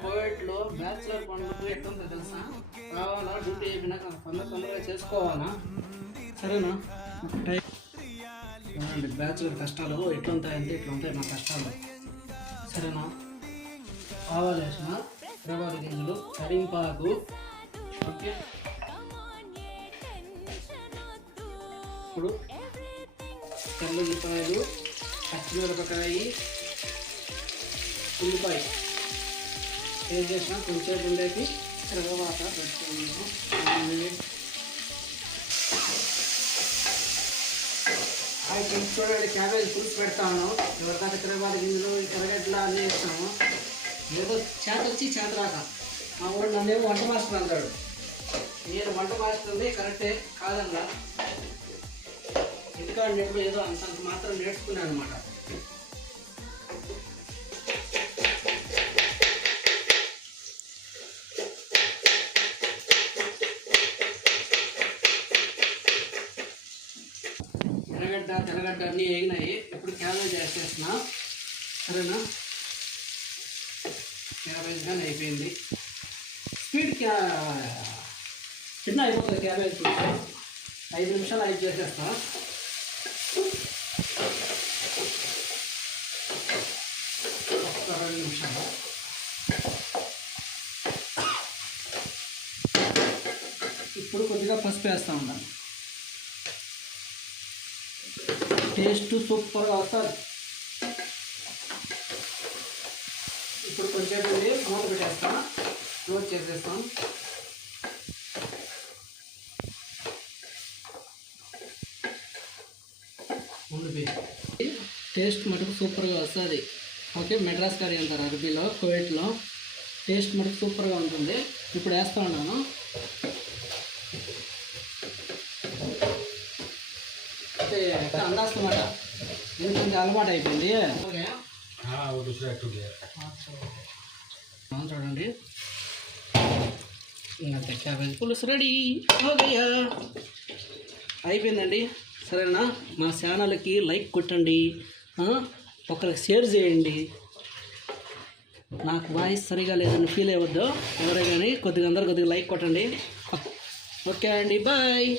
కోవిడ్లో బ్యాచులర్ పనులు ఎట్లుందో తెలుసా? కావాలా డ్యూటీ అయిపోయినాక తొందరగా చేసుకోవాలా? సరేనా? చూడండి బ్యాచులర్ కష్టాలు ఎట్లుంటాయంటే ఇట్లుంటాయి మా కష్టాలు. సరేనా? ఆవాలేసిన హైదరాబాద్ గింజలు, కరింపాకు, ఓకే. ఇప్పుడు తెల్లుల్లిపాయలు, పచ్చిమిరపకాయ, ఉల్లిపాయ ఏం చేసినా కొంచెం ఉండేది తర్వాత పెట్టుకున్నాము. చూడండి క్యాబేజ్ పులుసు పెడతాను. ఎవరిదాకా హైదరాబాద్ గింజలు తెరగడ్డలా అన్నీ వేస్తాము. ఏదో చేత వచ్చి చేత రాక మా వాడు నన్నేమో వంట మాస్టర్ అంటాడు. నేను వంట మాస్టర్ని కరెక్టే కాదన్నా, ఇంకా నేను ఏదో అంతంత మాత్రం నేర్చుకున్నాను అనమాట. తెల్లగడ్డ అన్నీ వేగినాయి. ఇప్పుడు క్యాబేజ్ వేసేస్తున్నా. సరేనా? క్యాబేజ్ కానీ అయిపోయింది. స్పీడ్ చిన్న అయిపోతుంది క్యాబేజ్. 5 నిమిషాలు అయిపోయి చేసేస్తా. ఒక్క 2 నిమిషాలు. ఇప్పుడు కొద్దిగా పసుపు వేస్తూ ఉన్నాను. టేస్ట్ సూపర్గా వస్తుంది. ఇప్పుడు కొంచెం మూత పెట్టేస్తాం, క్లోజ్ చేసేస్తాం. టేస్ట్ మటుకు సూపర్గా వస్తుంది. ఓకే, మెడ్రాస్ కర్రీ అంటారు అరబీలో, కువైట్లో. టేస్ట్ మటుకు సూపర్గా ఉంటుంది. ఇప్పుడు వేస్తా ఉన్నాను. అందాస్తమాట ఎందుకంటే అలవాటు అయిపోయింది. చూడండి ఇంకా క్యాబేజ్ పులుసు రెడీ అయిపోయిందండి. సరేనా? మా ఛానల్కి లైక్ కొట్టండి, ఒకరికి షేర్ చేయండి. నాకు వాయిస్ సరిగా లేదని ఫీల్ అవ్వద్దు ఎవరే కానీ. కొద్దిగా అందరు కొద్దిగా లైక్ కొట్టండి. ఓకే అండి, బాయ్.